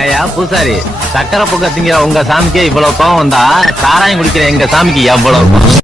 ஏயா பூசாரி, சக்கரை பொங்க திங்கிற உங்க சாமிக்கே இவ்வளவு கோவம் வந்தா சாராயம் குடிக்கிற எங்க சாமிக்கு எவ்வளவு கோவம்?